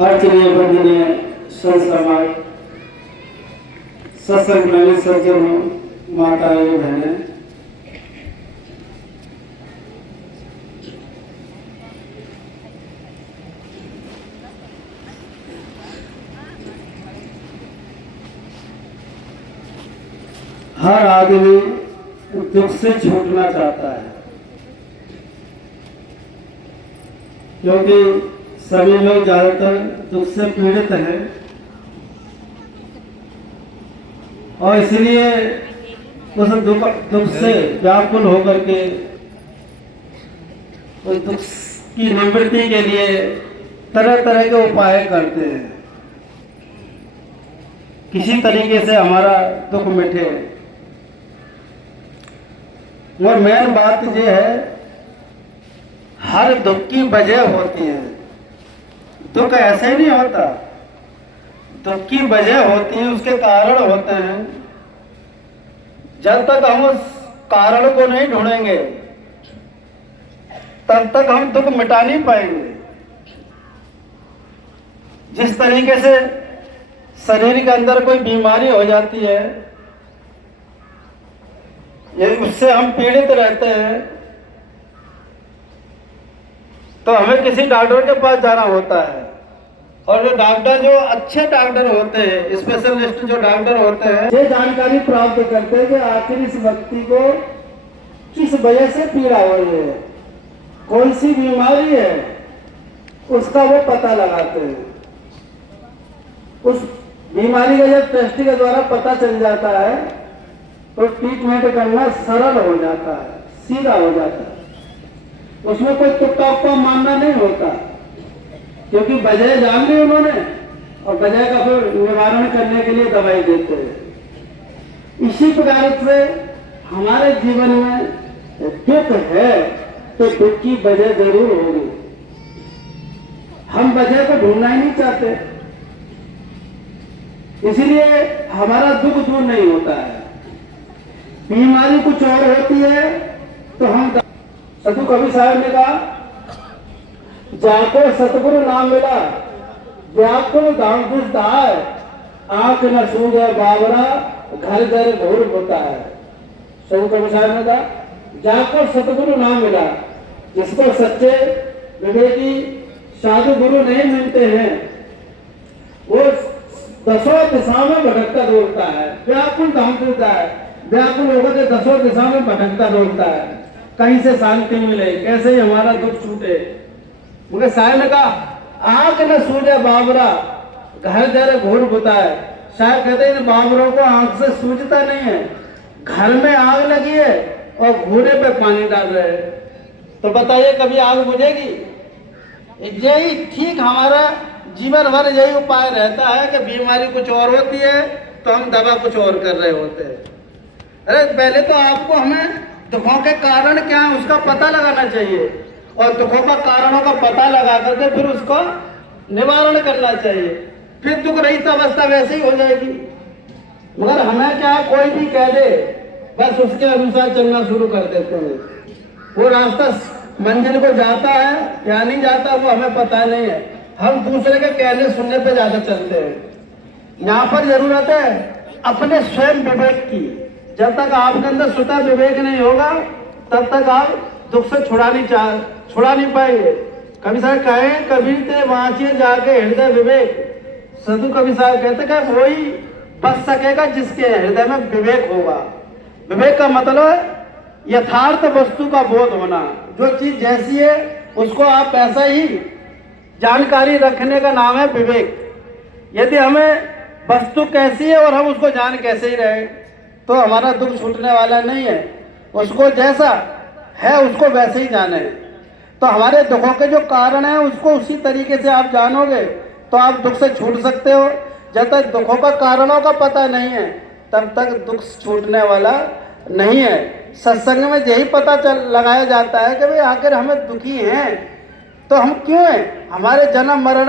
आदरणीय वंदनीय संत समाज, सत्संग प्रेमी सज्जनों, माताएं बहनें, हर आदमी दुख से छूटना चाहता है, क्योंकि सभी लोग ज्यादातर दुख से पीड़ित हैं और इसलिए उस दुख से व्याकुल होकर के उस दुख की निवृत्ति के लिए तरह तरह के उपाय करते हैं, किसी तरीके से हमारा दुख मिटे। और मेन बात यह है, हर दुख की वजह होती है। दुख ऐसे नहीं होता, दुख की वजह होती है, उसके कारण होते हैं। जब तक हम उस कारण को नहीं ढूंढेंगे तब तक हम दुख मिटा नहीं पाएंगे। जिस तरीके से शरीर के अंदर कोई बीमारी हो जाती है, ये उससे हम पीड़ित रहते हैं, तो हमें किसी डॉक्टर के पास जाना होता है। और जो डॉक्टर, जो अच्छे डॉक्टर होते हैं, स्पेशलिस्ट जो डॉक्टर होते हैं, ये जानकारी प्राप्त करते हैं कि आखिर इस व्यक्ति को किस वजह से पीड़ा हो रही है, कौन सी बीमारी है, उसका वो पता लगाते हैं। उस बीमारी का जब टेस्ट के द्वारा पता चल जाता है तो ट्रीटमेंट करना सरल हो जाता है, सीधा हो जाता है। उसमें कोई तुक्का मानना नहीं होता, क्योंकि वजह जान ली उन्होंने और वजह का फिर निवारण करने के लिए दवाई देते हैं। इसी प्रकार से हमारे जीवन में दुख है तो दुख की वजह जरूर होगी। हम वजह को ढूंढना ही नहीं चाहते, इसीलिए हमारा दुख दूर नहीं होता है। बीमारी कुछ और होती है तो हम सतु कबीर साहब ने कहा, जाको सतगुरु नाम मिला व्याकुल धाम दुष दाय, आंख न सूझे बाबरा घर घर घोर होता है। सतु कबीर साहब ने कहा, जाको सतगुरु नाम मिला, जिसको सच्चे विवेकी साधु गुरु नहीं मिलते हैं, वो दसों दिशा में भटकता दौड़ता है। व्याकुल धाम दुष है, व्याकुल होकर के दसों दिशा में भटकता दौड़ता है, कहीं से शांति मिले, कैसे ही हमारा दुख छूटे। मुझे साहब ने कहा, आंख न सूझे बाबरा घर घर घोर होता है। साहब कहते हैं बाबरों को आंख से सूझता नहीं है, घर में आग लगी है और घोड़े पे पानी डाल रहे हैं, तो बताइए कभी आग बुझेगी? यही ठीक हमारा जीवन भर यही उपाय रहता है कि बीमारी कुछ और होती है तो हम दवा कुछ और कर रहे होते हैं। अरे पहले तो आपको हमें दुखों के कारण क्या है उसका पता लगाना चाहिए, और दुखों का कारणों का पता लगा करके फिर उसको निवारण करना चाहिए, फिर दुख रहित अवस्था वैसे ही हो जाएगी। मगर हमें क्या, कोई भी कह दे बस उसके अनुसार चलना शुरू कर देते हैं। वो रास्ता मंजिल को जाता है या नहीं जाता वो हमें पता नहीं है, हम दूसरे के कहने सुनने पे ज्यादा चलते हैं। यहाँ पर जरूरत है अपने स्वयं विवेक की। जब तक आपके अंदर स्वतः विवेक नहीं होगा तब तक आप दुख से छुड़ा नहीं पाएंगे। कभी साहब कहे, कबीर ते वांचिए जाके हृदय विवेक। सदु कभी साहब कहते कि वही बच सकेगा जिसके हृदय में विवेक होगा। विवेक का मतलब है यथार्थ वस्तु का बोध होना, जो चीज जैसी है उसको आप ऐसा ही जानकारी रखने का नाम है विवेक। यदि हमें वस्तु कैसी है और हम उसको जान कैसे ही रहे तो हमारा दुख छूटने वाला नहीं है। उसको जैसा है उसको वैसे ही जाने। तो हमारे दुखों के जो कारण है उसको उसी तरीके से आप जानोगे तो आप दुख से छूट सकते हो। जब तक दुखों का कारणों का पता नहीं है तब तक दुख छूटने वाला नहीं है। सत्संग में यही पता लगाया जाता है कि भाई आखिर हमें दुखी हैं तो हम क्यों हैं, हमारे जन्म मरण